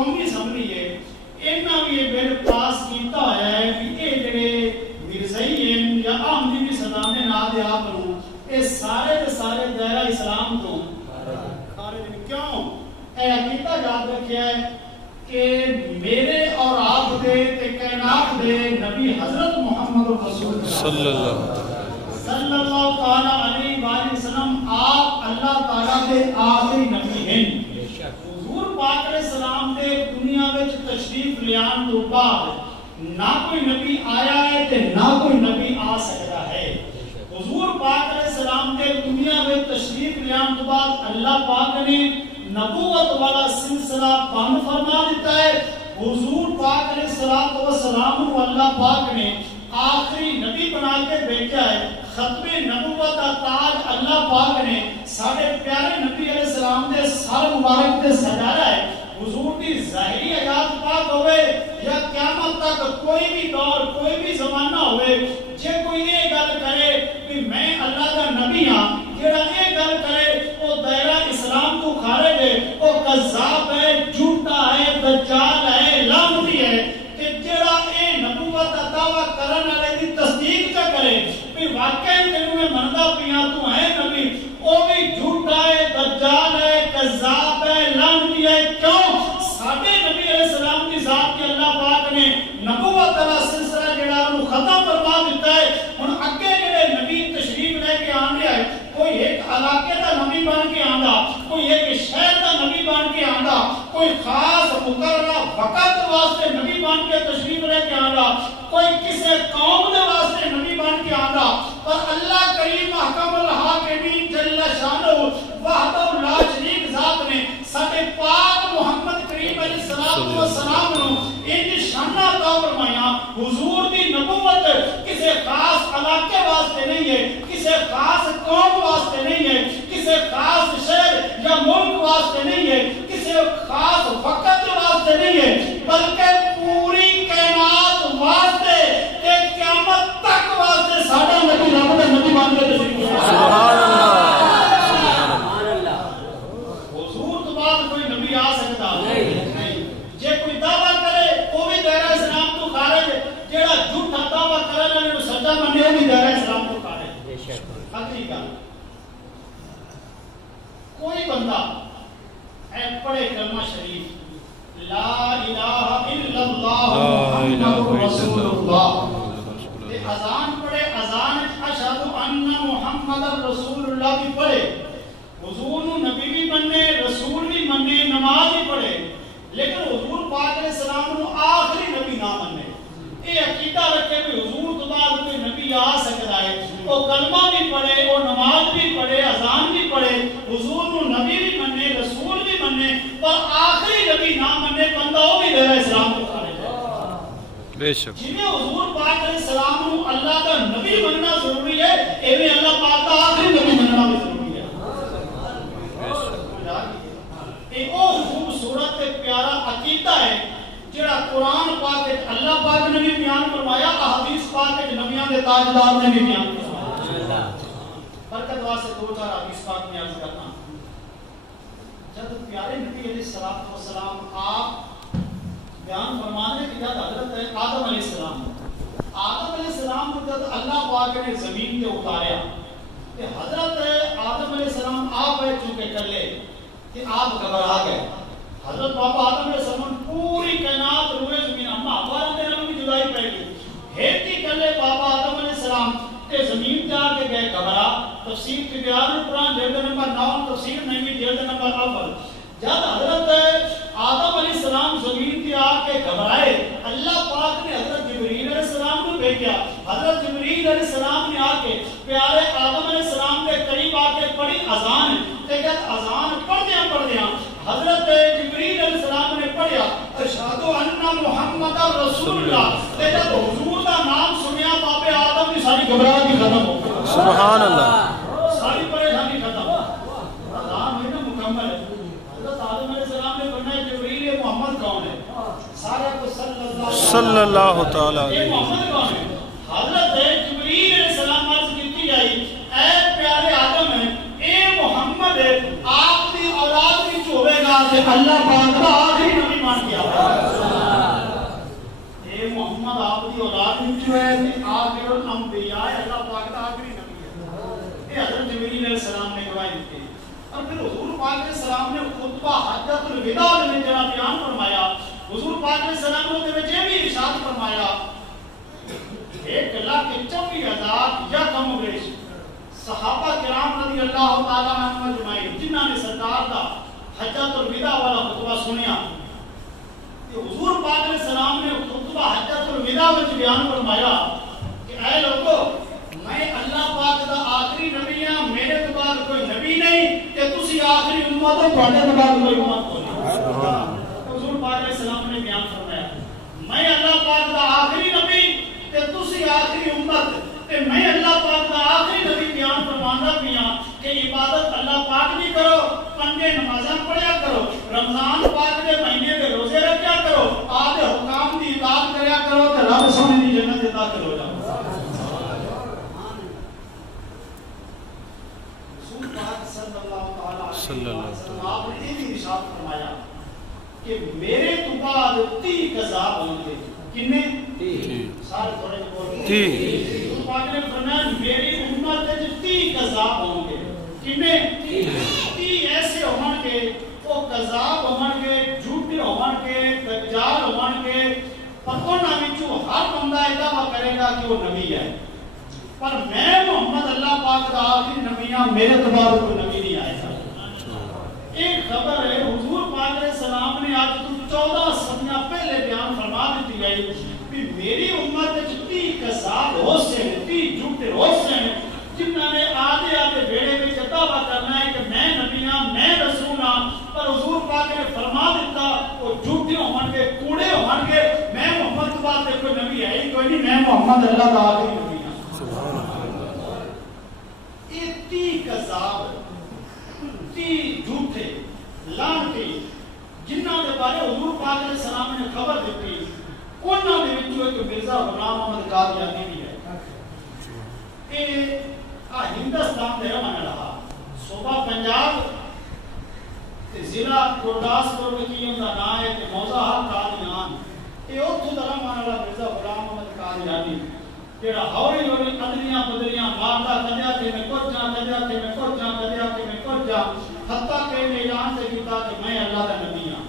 قومی اسمبلی ہے انہاں بھی یہ بل پاس کیتا ہے کہ یہ جڑے مرزائی یا احمدی بھی صدام ناد آپ نو یہ سارے دے سارے دائرہ اسلام تو خارج کیوں؟ اے عقیدہ یاد رکھیا ہے کہ میرے اور آپ دے تے کائنات دے نبی حضرت محمد رسول صلی اللہ تعالیٰ علیہ وآلہ وسلم آپ اللہ تعالیٰ دے آخری نبی ہیں. حضور پاک علیہ السلام دے دنیا وچ تشریف لیان تو بعد نہ کوئی نبی آیا ہے تے نہ کوئی نبی آ سکتا ہے. حضور پاک علیہ السلام دے دنیا وچ تشریف لیان تو بعد اللہ پاک نے نبوت والا سلسلہ بند فرما دیتا ہے. حضور پاک علیہ السلام کو اللہ پاک نے آخری نبی بنا کے بھیجا ہے. ختم نبوت کا تاج اللہ پاک نے سارے پیارے نبی علیہ السلام دے سر مبارک تے سجایا ہے. حضور دی ظاہری حیات پاک ہوئے یا قیامت تک کوئی بھی دور کوئی بھی زمانہ ہوئے جے کوئی یہ گل کرے کہ میں اللہ کا نبی ہاں جڑا یہ گل کرے وہ دائرہ اسلام کو خارج ہے وہ کذاب ہے جھوٹا ہے دجال ہے لعنتی ہے. کہ جڑا اے نبوت کا دعویٰ کرن والے دی تصدیق کا کرے کہ واقعی تینوں میں مندا پیاں تو ہے نبی وہ بھی جھوٹا ہے دجال ہے کذاب ہے لعنتی ہے. کیوں؟ ساڈے نبی علیہ السلام کی ذات کے اللہ پاک نے نبوت کا سلسلہ جڑا وہ ختم فرما دیتا ہے. ہن اگے جڑے نبی تشریف لے کے آندے ہیں کوئی ایک علاقے کا نبی بن کے آندا کوئی ایک شہر کا نبی بن کے آندا کوئی خاص مقررہ وقت واسطے نبی بن کے تشریف لے کے آندا کوئی کسی قوم دے واسطے نبی بن کے آندا پر اللہ کریم محکم الحاکمین جل شانہ وحدہ لا شریک ذات نے ساڈے پاک محمد کریم علیہ السلام نو ان شانہ عطا فرمایا. حضور دی نبوت کسی خاص علاقے واسطے نہیں ہے کسی خاص قوم واسطے نہیں ہے کسی خاص شہر یا ملک واسطے نہیں ہے کسی خاص وقت واسطے نہیں ہے بلکہ پوری کائنات واسطے کہ قیامت تک واسطے ساڈا نبی رب دا نبی بن کے تشریف سبحان اللہ. حضور تو بعد کوئی نبی آ سکتا نہیں. جے کوئی دعویٰ کرے وہ بھی دائرہ اسلام تو خارج ہے جڑا جھوٹا دعویٰ کرے والے نو سچا منے وہ بھی دائرہ اسلام تو خارج ہے. حقیقت کوئی بندہ اے پڑھے کلمہ شریف لا الہ الا اللہ محمد رسول اللہ تے اذان پڑھے اذان اشہد ان محمد رسول اللہ بھی پڑھے حضور نو نبی بھی مننے رسول بھی مننے نماز بھی پڑھے لیکن حضور پاک علیہ السلام نو آخری نبی نہ مننے یہ عقیدہ رکھے کہ حضور تو بعد کوئی نبی آ سکتا ہے وہ کلمہ بھی پڑھے وہ نماز بھی پڑھے اذان بھی پڑھے حضور نو نبی بھی مننے رسول بھی مننے پر آخری نبی نہ مننے بندہ وہ بھی دائرہ اسلام کو خارج ہے. بے شک جنہیں حضور پاک علیہ السلام نو اللہ کا نبی مننا ضروری ہے ایویں اللہ پاک کا آخری نبی مننا بھی ضروری ہے. ایک اور خوبصورت پیارا عقیدہ ہے جڑا قرآن پاک اللہ پاک نے بھی بیان فرمایا احادیث پاک نبیوں کے تاجدار نے بھی بیان فرمایا. برکت واسطے دو چار حدیث پاک میں عرض کرتا ہوں. جب پیارے نبی علیہ السلام آپ بیان فرمانے کی جب حضرت آدم علیہ السلام کو جب اللہ پاک نے زمین پہ اتاریا کہ حضرت آدم علیہ السلام آپ ہے چونکہ کر لے کہ آپ گھبرا گئے. حضرت بابا آدم علیہ السلام پوری کائنات روئے زمین اما ہمارا دے نام کی جدائی پڑے گی ہیتی کر لے بابا آدم علیہ السلام تے زمین جا کے گئے گھبرا. تفسیر کے بیان قرآن جلد نمبر 9 تفسیر نہیں جلد نمبر اول جب حضرت آدم علیہ السلام زمین پہ آ کے گھبرائے اللہ پاک نے حضرت جبریل علیہ السلام کو بھیجا. حضرت جبریل علیہ السلام نے آ کے پیارے آدم علیہ السلام کے قریب آ کے پڑھی اذان تے جب اذان پڑھدیاں حضرت جبریل علیہ السلام نے پڑھیا اشہد ان محمد رسول اللہ تے جب حضور کا نام سنیا بابے آدم کی ساری گھبراہٹ بھی ختم ہو گئی. سبحان اللہ. ساری پریشانی ختم. اذان ہوئی نا مکمل ہے. حضرت آدم علیہ السلام نے فرمایا جبریل محمد کون ہے سارے کو صلی اللہ تعالی علیہ وسلم. حضرت جبریل علیہ السلام عرض کیتی جائی اے پیارے آدم ہے اے محمد ہے آپ دی اولاد وچ ہوے گا تے اللہ پاک دا آخری نبی فرمان کیا اے محمد آپ دی اولاد وچ ہے تے آخر الانبیاء اللہ پاک دا آخری نبی ہے. یہ حضرت جبریل علیہ السلام نے گواہی دی. اور پھر حضور پاک علیہ السلام نے خطبہ حجۃ الوداع میں جڑا بیان فرمایا, حضور پاک علیہ السلام نے وچ یہ بھی ارشاد فرمایا 1,84,000 یا کم بیش صحابہ کرام رضی اللہ تعالیٰ عنہ اجمعین جنہاں نے سرکار دا حجۃ الوداع والا خطبہ سنیا. حضور پاک علیہ السلام نے خطبہ حجۃ الوداع میں بیان فرمایا کہ اے لوگو میں اللہ پاک دا آخری نبی ہاں, میرے تو بعد کوئی نبی نہیں کہ تسی آخری امت ہو, تواڈے تو بعد کوئی امت نہیں. حضور پاک علیہ السلام نے بیان فرمایا میں اللہ پاک دا آخری نبی تے تسی آخری امت تے میں اللہ پاک دا آخری نبی بیان فرماندا پیا کہ عبادت اللہ پاک دی کرو, پنجے نمازاں پڑھیا کرو, رمضان پاک دے مہینے دے روزے رکھیا کرو, آدھے حکام دی اطاعت کریا کرو تے رب سونے دی جنت عطا کرو. رسول پاک صلی اللہ علیہ وسلم آپ نے یہ بھی ارشاد فرمایا کہ میرے تو بعد 30 عذاب ہوں گے. کتنے؟ 30. سارے تھوڑے بول 30. رسول پاک نے فرمایا میری امت وچ 30 عذاب ہوں گے. کتنے؟ 30 ایسے ہون گے وہ عذاب ہون گے, جھوٹے ہون گے, دجال ہون گے, پتونا وچوں ہر بندہ یہ دعویٰ کرے گا کہ وہ نبی ہے, پر میں محمد اللہ پاک دا آخری نبی ہاں, میرے تو بعد کوئی نبی نہیں آئے گا. ایک خبر ہے حضور پاک علیہ السلام نے آج تو 14 صدیاں پہلے بیان فرما دیتی گئی کہ میری امت وچ 30 عذاب ہو سے 30 جھوٹے ہو سے جنہاں نے آدھے آدھے بیڑے وچ دعویٰ کرنا ہے کہ میں نبی ہاں, میں رسول ہاں, پر حضور پاک نے فرما دیتا وہ جھوٹے ہون گے, کوڑے ہون گے, میں محمد کے بعد کوئی نبی ہے ہی کوئی نہیں, میں محمد اللہ دا آخری نبی ہاں. سبحان اللہ. یہ 30 عذاب 30 جھوٹے لعنتی جنہاں دے بارے حضور پاک علیہ السلام نے خبر دیتی, انہاں دے وچوں ایک مرزا غلام احمد قادیانی بھی ہے. اے ہندوستان دے رہن والا صوبہ پنجاب تے ضلع گرداسپور وچ دا نام ہے تے موضع قادیان. اے اوتھوں دا رہن والا مرزا غلام احمد قادیانی جڑا ہوری ہوری ادلیاں بدلیاں ماردا کدیا کہ میں کچھ جا, کدیا کہ میں کچھ جا, کدیا کہ میں کچھ جا, حتیٰ کہ میں اعلان سے کیتا کہ میں اللہ کا نبی ہاں.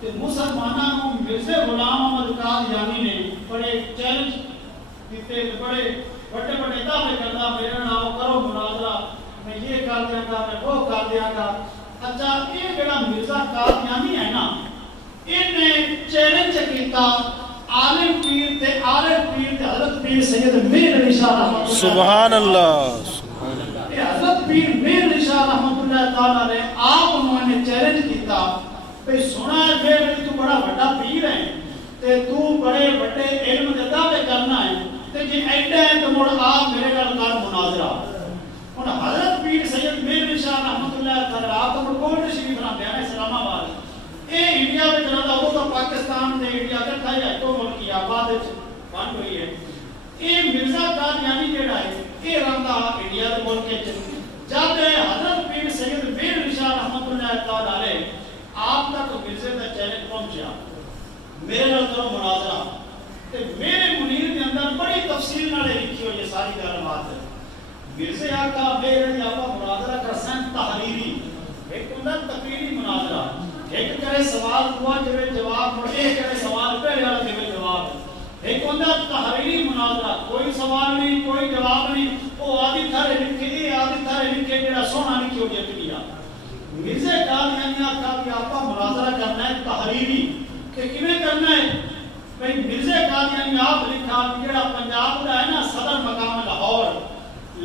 تے مسلماناں نوں مرزا غلام احمد قادیانی نے بڑے چیلنج دیتے, بڑے بڑے بڑے دعوے کرتا میرے نام کرو مناظرہ, میں یہ کر دیا گا, میں وہ کر دیا گا. اچھا یہ جڑا مرزا قادیانی ہے نا, انہیں چیلنج کیتا عالم پیر تے عارف پیر تے حضرت پیر سید میر علی شاہ رحمۃ اللہ. سبحان اللہ. حضرت پیر میر علی شاہ رحمۃ اللہ تعالی نے آپ انہوں نے چیلنج کیتا کہ سنا ہے میرے تو بڑا بڑا پیر ہے تے تو بڑے بڑے علم دے دعوے کرنا ہے تے جے ایڈا ہے تو مڑ آپ میرے نال کر مناظرہ. ہن حضرت پیر سید میر علی شاہ رحمۃ اللہ تعالی آپ تو کوٹ شریف رہندے ہیں اسلام آباد. اے انڈیا وچ رہندا, وہ تو پاکستان تے انڈیا اکٹھا ہے, تو ملک کی آباد وچ بن ہوئی ہے. اے مرزا قادیانی جڑا ہے اے رہندا انڈیا دے ملک وچ. جب حضرت پیر سید میر علی شاہ رحمۃ اللہ تعالی علیہ آپ تک مرزے دا چیلنج پہنچیا میرے نال کرو مناظرہ, تے میرے منیر دے اندر بڑی تفصیل نال لکھی ہوئی ہے ساری گل بات. مرزے آقا میرے نال آپ مناظرہ کر سن تحریری, ایک ہوندا تقریری مناظرہ, ایک کرے سوال ہوا جوے جواب, ایک کرے سوال پہلے والا جوے جواب. ایک ہوندا تحریری مناظرہ, کوئی سوال نہیں کوئی جواب نہیں, او آدھی تھارے لکھے آدھی تھارے لکھے جڑا سونا لکھی ہو جت گیا. مرزا قادیانی آقا کہ آپ مناظرہ کرنا ہے تحریری, کہ کیویں کرنا ہے بھئی مرزا قادیانی آپ لکھا کہ جڑا پنجاب دا ہے نا صدر مقام لاہور,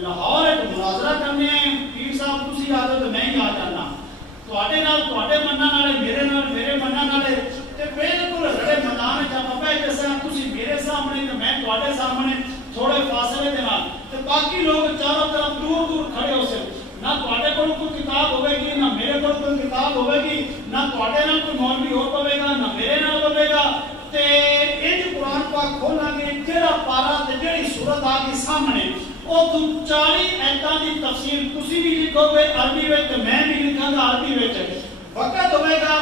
لاہور ایک مناظرہ کرنے ہیں, پیر صاحب تسی آ جاؤ تو میں ہی آ جانا, تواڈے نال تواڈے منن والے میرے نال میرے منن والے, تے بالکل رڑے میدان وچ آپ بیٹھ کے سن, تسی میرے سامنے تے میں تواڈے سامنے تھوڑے فاصلے دے نال, تے باقی لوگ چاروں طرف دور دور کھڑے ہو سن. نہ تواڈے کول کوئی کتاب ہوے گی, نہ میرے کول کوئی کتاب ہوے گی, نہ تواڈے نال کوئی مولوی ہو پوے گا, نہ میرے نال ہوے گا. تے انج قرآن پاک کھولاں گے, جڑا پارا تے جڑی سورت آ گئی سامنے, او تم 40 ایتاں دی تفسیر تسی بھی لکھو گے عربی وچ تے میں بھی لکھاں گا عربی وچ. وقت ہوے گا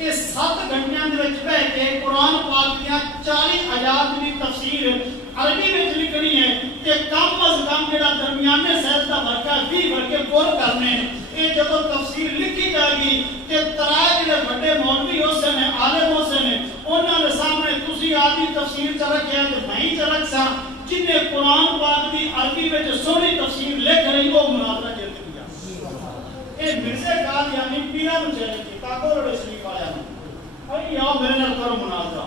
ਇਹ 7 ਘੰਟਿਆਂ ਦੇ ਵਿੱਚ ਬਹਿ ਕੇ ਕੁਰਾਨ ਪਾਕ ਦੀਆਂ 40 ਆਇات ਦੀ ਤਫਸੀਰ ਅਰਬੀ ਵਿੱਚ ਲਿਖਣੀ ਹੈ ਤੇ ਕਮ ਅਜ਼ ਕਮ ਜਿਹੜਾ ਦਰਮਿਆਨੇ ਸਹਿਜ ਦਾ ਵਰਕਾ 20 ਵਰਕੇ ਪੁਰ ਕਰਨੇ। ਇਹ ਜਦੋਂ ਤਫਸੀਰ ਲਿਖੀ ਜਾਏਗੀ ਤੇ ਤਰਾਏ ਜਿਹੜੇ ਵੱਡੇ ਮੌਲਵੀ ਹੋਸੇ ਨੇ, ਆਲਿਮ ਹੋਸੇ ਨੇ, ਉਹਨਾਂ ਦੇ ਸਾਹਮਣੇ ਤੁਸੀਂ ਆਪਦੀ ਤਫਸੀਰ ਚ ਰੱਖਿਆ ਤੇ ਮੈਂ ਹੀ ਚ ਰੱਖਾਂ। ਜਿਨੇ ਕੁਰਾਨ ਪਾਕ ਦੀ ਅਰਬੀ ਵਿੱਚ ਸੋਹਣੀ ਤਫਸੀਰ ਲਿਖ ਰਹੀ ਉਹ ਮੁਨਾਜ਼ਰਾ ਜਿੱਤ ਗਿਆ। ਇਹ ਮਿਰਜ਼ੇ ਕਾਦੀਆਨੀ ਪੀਰਾਂ ਨੂੰ ਚੈਲੰਜ ਕੀਤਾ ਕੋਰੜੇ ਸ਼ਰੀਫ ਵਾਲਿਆਂ ਨੂੰ, ਭਾਈ ਆਓ ਮੇਰੇ ਨਾਲ ਕਰੋ ਮੁਨਾਜ਼ਰਾ।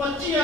25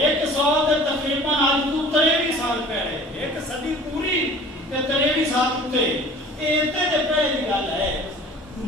100 ਤੇ ਤਕਰੀਬਨ ਅੱਜ ਤੋਂ 23 ਸਾਲ ਪਹਿਲੇ, ਇੱਕ ਸਦੀ ਪੂਰੀ ਤੇ 23 ਸਾਲ ਉੱਤੇ ਇਹ ਤੇ ਦੇ ਪਹਿਲੇ ਦੀ ਗੱਲ ਹੈ।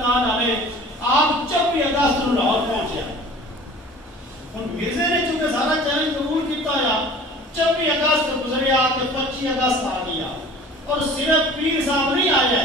ਤਾਲਾ ਅਲੈਹ ਆਪ 24 ਅਗਸਤ ਨੂੰ ਲਾਹੌਰ ਪਹੁੰਚਿਆ। ਹੁਣ ਮਿਰਜ਼ੇ ਨੇ ਚੁੱਕੇ ਸਾਰਾ ਚੈਲੰਜ ਕਬੂਲ ਕੀਤਾ ਆ। 24 ਅਗਸਤ ਗੁਜ਼ਰਿਆ ਤੇ 25 ਅਗਸਤ ਆ ਗਿਆ ਔਰ ਸਿਰਫ ਪੀਰ ਸਾਹਿਬ ਨਹੀਂ ਆਇਆ,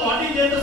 ਤੁਹਾਡੀ ਜਿੱਤ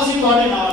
ਅਸੀਂ ਤੁਹਾਡੇ ਨਾਲ।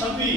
26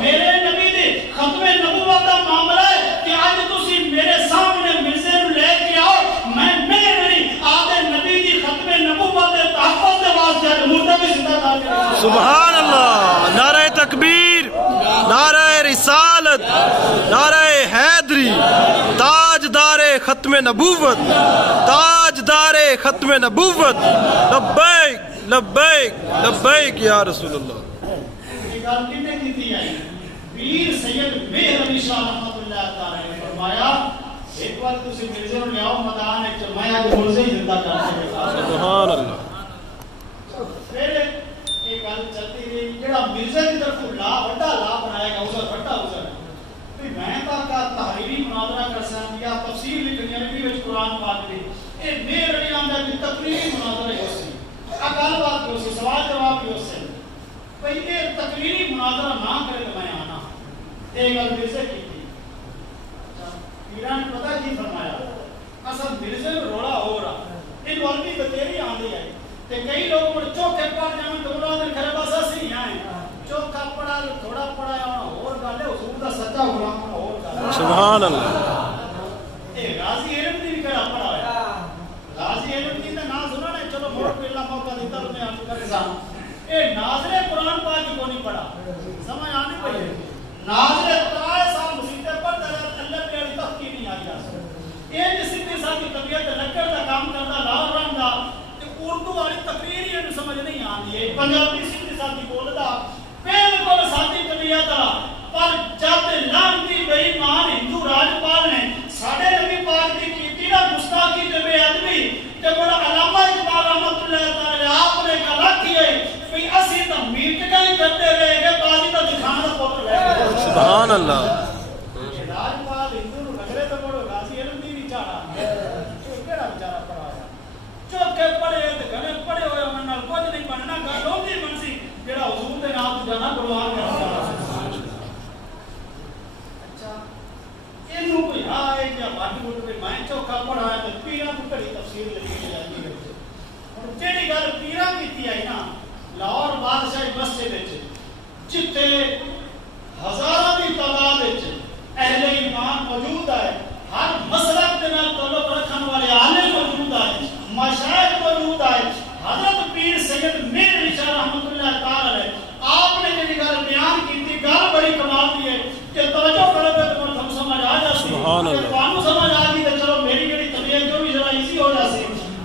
میرے نبی دی ختم نبوت دا معاملہ ہے کہ اج تسی میرے سامنے مرزے نو لے کے آؤ میں میرے آدھے نبی دی ختم نبوت دے تحفظ دے واسطے مردہ بھی زندہ کر کے سبحان اللہ نعرہ تکبیر نعرہ رسالت نعرہ حیدری تاجدار ختم نبوت تاجدار ختم نبوت لبیک لبیک لبیک یا رسول اللہ یہ گل کنے کیتی ہے پیر سید مہر علی شاہ رحمۃ اللہ تعالی نے فرمایا ایک بار تسی مرزے نو لیاؤ میدان وچ میں اج مرزے زندہ کر کے سبحان اللہ پھر یہ گل چلتی رہی جڑا مرزے کی طرف لا بڑا لا بنائے گا اسے بڑا اسے میں تا کا تحریری مناظرہ کر سکتا یا تفسیر لکھنی عربی وچ قرآن پاک دی اے میرے علی آندا کہ تقریری مناظرہ ہو سی گل بات ہو سی سوال جواب ہو سی بھئی یہ تقریری مناظرہ نہ کرے تو میں آنا یہ گل مرزے کی تھی پیران نے پتہ کی فرمایا اصل مرزے میں روڑا ہو رہا ان عربی بتیری آندی ہے کہ کئی لوگ چوکے پڑھ جاؤں تو انہوں نے کھرے بس اسی ہی آئیں چوکا پڑھا تھوڑا پڑھا یا اور گل ہے حضور دا سچا غلام اور گل سبحان اللہ اے غازی علم دی کڑا پڑھا ہے غازی علم دی دا نام سنا نے چلو موڑ پہ اللہ موقع دیتا تو میں آپ کو کرے سام اے ناظر قرآن پاک کو نہیں پڑھا سمجھ آنے پہ ناظر ترائے سال مسیطے پر اللہ پہ اڑی تفکی نہیں آئی جا سکتا یہ جسی کے ساتھ کی طبیعت لکڑ دا کام کرتا لال رنگ دا اردو والی تقریر یہ سمجھ نہیں آتی ہے پنجابی سندھی ساتھی بولدا بالکل ساتھی طبیعت پر جب لانتی بے ایمان ہندو راجپال نے ساڈے نبی پاک دی کیتی نا گستاخی تے بے ادبی تے بڑا علامہ اقبال رحمۃ اللہ تعالی آپ نے گل کی ہے کہ اسی تو میٹنگاں کرتے رہے گے بازی دا دکھانا دا پتر لے گئے سبحان اللہ راجپال ہندو نو رگڑے تے بڑو غازی علم دی نہیں چاہا کیڑا بیچارہ پڑھا چوکے پڑھے تے گھنے پڑھے ہوئے من نال کچھ نہیں بننا گل ہوندی منسی جڑا حضور دے نام تے جانا قربان کرتا اچھا اینو کوئی آئے یا بٹ بٹ کے میں چوکا پڑھایا تے پیراں دی کڑی تفسیر لکھی جاندی ہے ہن جیڑی گل پیراں کیتی ہے نا لاہور بادشاہ مسجد وچ جتھے ہزاراں دی تعداد وچ اہل ایمان موجود ہے ہر مسلک دے نال تعلق رکھن والے عالم موجود ہے مشائخ موجود ہے حضرت پیر سید مہر علی شاہ رحمۃ اللہ تعالی آپ نے جڑی گل بیان کیتی گل بڑی کمال دی ہے کہ توجہ کرو تے تم سمجھ آ جاسی سبحان اللہ تانوں سمجھ آ گئی تے چلو میری جڑی طبیعت جو بھی ذرا ایزی ہو جاسی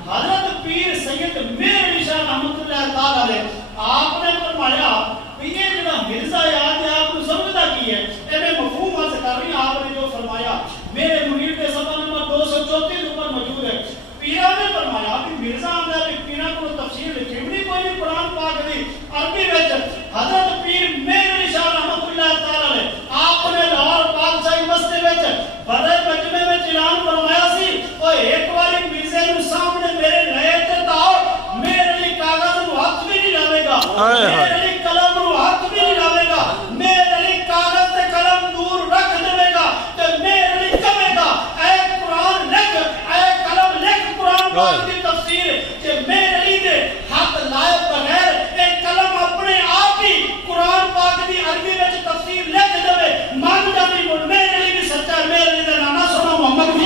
حضرت پیر سید مہر علی شاہ رحمۃ اللہ تعالی آپ نے فرمایا کہ یہ جڑا مرزا یاد ہے آپ کو سمجھدا کی ہے ایویں مفہوم از کر رہی آپ نے جو فرمایا میرے مرید کے صفحہ نمبر 234 اوپر موجود ہے پیرا نے فرمایا کہ مرزا آندا ہے پیرا کو تفسیر لکھی بھی کوئی نہیں قرآن پاک دی عربی وچ حضرت پیر مہر علی شاہ رحمۃ اللہ تعالی آپ نے لاہور بادشاہی مسجد وچ بڑے مجمع وچ اعلان فرمایا سی او ایک واری مرزے نو سامنے میرے لے تے تاؤ میرے علی کاغذ نو ہاتھ بھی نہیں لاوے گا میرے علی قلم نو ہاتھ بھی نہیں لاوے گا میرے علی کاغذ تے قلم دور رکھ دے گا تے میرے علی کہے گا اے قرآن لکھ اے قلم لکھ قرآن پاک کی تفسیر کہ میرے علی دے ہاتھ لائے بغیر ایک قلم اپنے آپ ہی قرآن پاک دی عربی وچ تفسیر لکھ دے مان جاتی مڑ میرے علی بھی سچا ہے میرے علی دا نانا سنا محمد بھی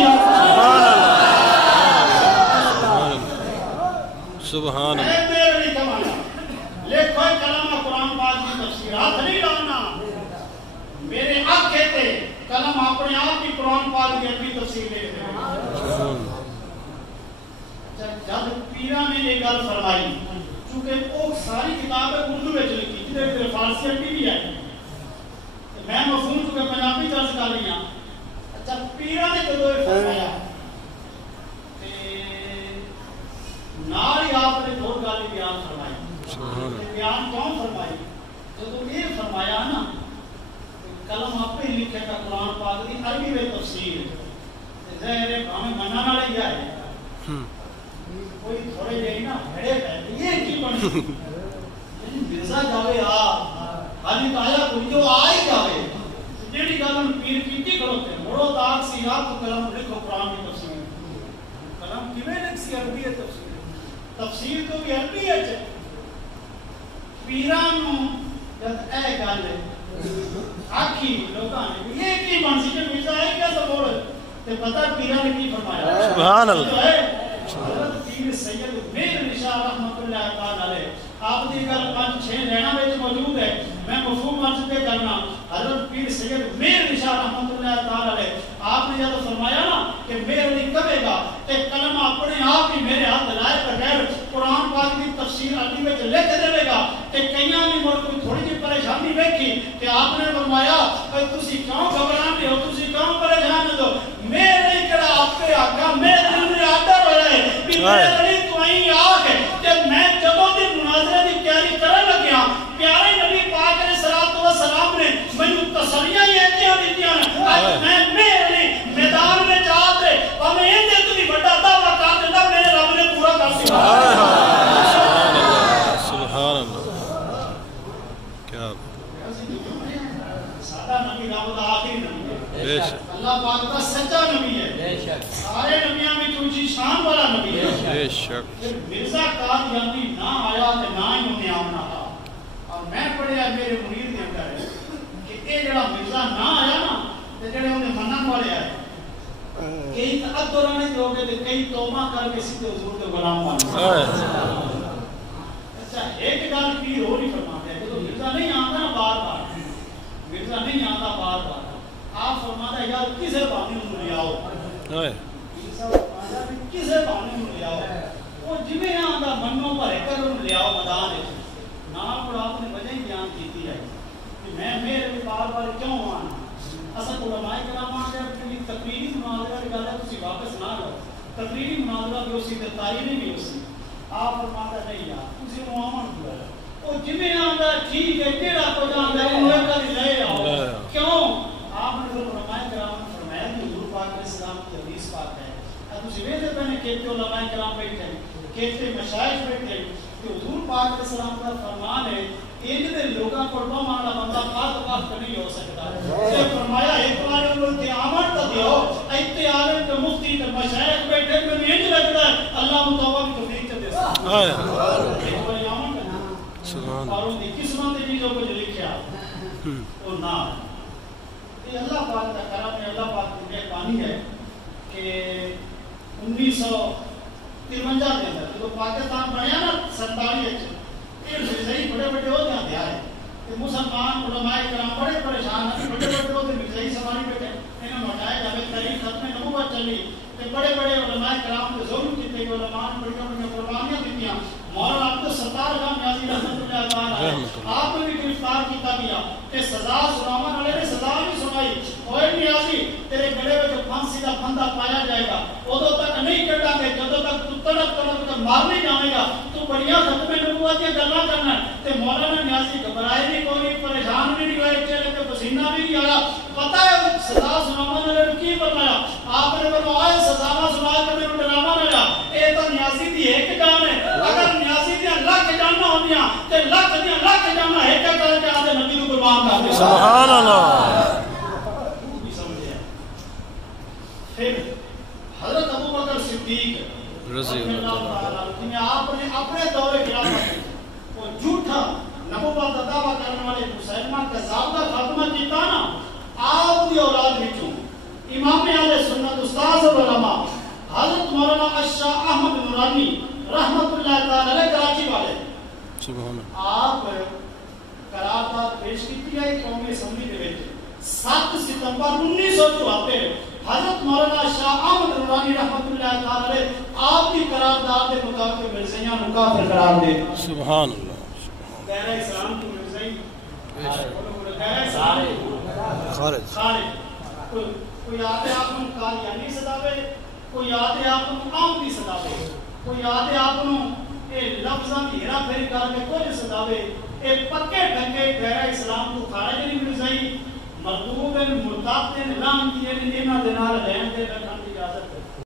سبحان اللہ میرے علی کمانا لکھو قلم قرآن پاک کی تفسیر ہاتھ نہیں لانا میرے آنکھیں تے قلم اپنے آپ ہی قرآن پاک کی عربی تفسیر لکھ دے جب پیرا نے یہ گل فرمائی چونکہ وہ ساری کتابیں اردو میں لکھی جہاں فارسی عربی بھی ہے میں مفہوم چونکہ پنجابی درج کر رہی ہوں اچھا پیرا نے جب یہ فرمایا نال ہی آپ نے دو گل بیان فرمائی بیان کون فرمائی جب یہ فرمایا نا قلم آپ ہی لکھے گا قرآن پاک کی عربی میں تفسیر ظاہر ہے ہمیں منع نہ لے جائے کوئی تھوڑے جائے نا بھڑے پہتے یہ کی بنی مرزا جاوے حالی آیا کوئی جو آئی جاوے جیڑی گل پیر کیتی کروتے مڑو داغ سی آپ کو قلم لکھو قرآن کی تفسیر قلم کیویں لکھ سی عربی ہے تفسیر تو بھی عربی ہے پیران نو جب اے گل آکھی لوگاں نے یہ کی بن سی کہ مرزا ہے کیا سبوڑ تے پتہ پیرا نے کی فرمایا سبحان اللہ حضرت پیر سید میر نشاء رحمت اللہ تعالی علیہ آپ دی گل 5-6 لینا وچ موجود ہے میں مفہوم عرض پہ کرنا حضرت پیر سید میر نشاء رحمت اللہ تعالی علیہ آپ نے جب فرمایا نا کہ میر نہیں کرے گا تے کلمہ اپنے آپ ہی میرے ہاتھ لائے بغیر قرآن پاک کی تفسیر عربی میں لکھ دے گا تے کئیاں نے مر کوئی تھوڑی جی پریشانی ویکھی تے آپ نے فرمایا کہ تسی کیوں گھبراتے ہو تسی کیوں پریشان ہو میرے کڑا آپ پہ آقا میرے نے آڈر ہو رہے کہ میرے تو ہی آ کے کہ میں جدوں دی مناظرے دی تیاری کرن لگیا پیارے نبی پاک علیہ الصلوۃ والسلام نے مجھے تسلیاں ایتھیاں دتیاں اج میں میرے میدان میں جا تے ہمیں ایں تو بھی بڑا دعویٰ کر دیتا میرے رب نے پورا کر دیا سبحان اللہ کیا سادہ نبی رب دا آخری نبی ہے بے شک اللہ پاک کا سچا نبی ہے بے شک سارے نبیوں میں اونچی شان والا نبی ہے بے شک مرزا قادیانی نہ آیا تے نہ ہی انہیں آمنا تھا اور میں پڑھیا میرے مرید نے کہا کہ اے جڑا مرزا نہ آیا نا تے جڑے انہیں منن والے آئے کئی تعدرانے جو گئے تے کئی توبہ کر کے سیدھے حضور کے غلام بن گئے اچھا ایک گل کی ہو نہیں فرماتے کہ مرزا نہیں آتا نا بار بار مرزا نہیں آتا بار بار آپ فرماتا یار کسے بانی انہوں لے آؤ کسے بانی انہوں لے آؤ وہ جمیں آندا منوں پر کر انہوں لے آؤ میدان ہے نام پر آپ نے وجہ ہی بیان کیتی ہے کہ میں میرے بھی بار بار کیوں آنا اصل علماء کرام آگے اپنی تقریری مناظرہ کی گل ہے تسی واپس نہ لو تقریری مناظرہ بھی اسی تعینی بھی اسی آپ فرماتا نہیں یار تسی معامن کیوں وہ جمیں آندا ٹھیک ہے کیڑا کو جاندا ہے انہوں کر لے آؤ کیوں آپ نے جو علماء کرام نے فرمایا کہ حضور پاک علیہ السلام کی حدیث پاک ہے اب تسی ویسے پہنے کہتے علماء کرام بیٹھے کہتے مشائخ بیٹھے کہ حضور پاک علیہ السلام کا فرمان ہے ان دے لوگاں قربہ مانگا بندہ پاک نہیں ہو سکتا ہے فرمایا ایک بار انہوں نے آمد تا دیو ایتے عالم کے مفتی کے مشائخ بیٹھے میں نہیں لگتا ہے اللہ متوبہ کی توفیق دے سکتا ہے ایک بار آمد کرنا اور ان کی قسمت دی چیزوں کو جو لکھیا وہ نہ یہ اللہ پاک کا کرم ہے اللہ پاک کی مہربانی ہے کہ 1953 کے اندر جو پاکستان بنیا نا 47 یہ مرزائی بڑے بڑے ہو جاتے آئے کہ مسلمان علماء کرام بڑے پریشان ہیں بڑے بڑے ہوتے مرزائی سواری پہ انہوں نے ہٹائے جب تاریخ ختم نبوت چلی کہ بڑے بڑے علماء کرام کے ظلم کیتے کہ علماء بڑی بڑی قربانیاں دیتیاں مولانا عبد الستار خان نیازی رحمۃ اللہ تعالی آپ نے بھی گرفتار کیتا گیا کہ سزا سناون والے نے سزا بھی سنائی اوے نیازی تیرے گلے میں پھانسی دا پھندا پایا جائے گا ادو تک نہیں کٹا گے جدو تک تو تڑپ تڑپ کر مار نہیں جائے گا تو بڑیاں ختم نبوت کی گلاں کرنا تے مولانا نیازی گھبرائے نہیں کوئی پریشان بھی نہیں ہوئے چہرے تے پسینہ بھی نہیں آیا پتہ ہے سزا سناون والے نے کی فرمایا آپ نے فرمایا سزا سنا کے میرے ڈراوا نہ لیا اے تو نیازی دی ایک جان ہے اگر نیازی دی لاکھ جاناں ہوندیاں تے لاکھ جاناں ایک کر کے آدھے نبی کو قربان کر دے سبحان اللہ پھر حضرت ابوبکر صدیق رضی اللہ تعالی عنہ آپ نے اپنے دور خلافت وہ جھوٹا نبوت کا دعویٰ کرنے والے مسلمان کا ضابطہ خاتمہ کیتا نا آپ دی اولاد وچوں امام اہل سنت استاد العلماء حضرت مولانا اشرف احمد نورانی رحمت اللہ تعالی علیہ کراچی والے سبحان آپ قرارداد پیش کی ہے قومی اسمبلی دے وچ 7 ستمبر 1974 حضرت مولانا شاہ احمد نورانی رحمت اللہ تعالی علیہ آپ کی قرارداد کے مطابق مرزائیاں کو کافر قرار دے سبحان اللہ دائرہ اسلام کی مرزائی دائرہ اسلام خارج کوئی آتے آپ کو قادیانی صداوے کوئی آتے آپ کو عام کی صداوے کوئی آتے آپ کو اے لفظاں کی ہیرا پھیری کر کے کوئی صداوے اے پکے ڈھنگے دائرہ اسلام کو خارج نہیں مرزائی مردود مرتاد لعنتی انہاں دے نال لین دے رکھن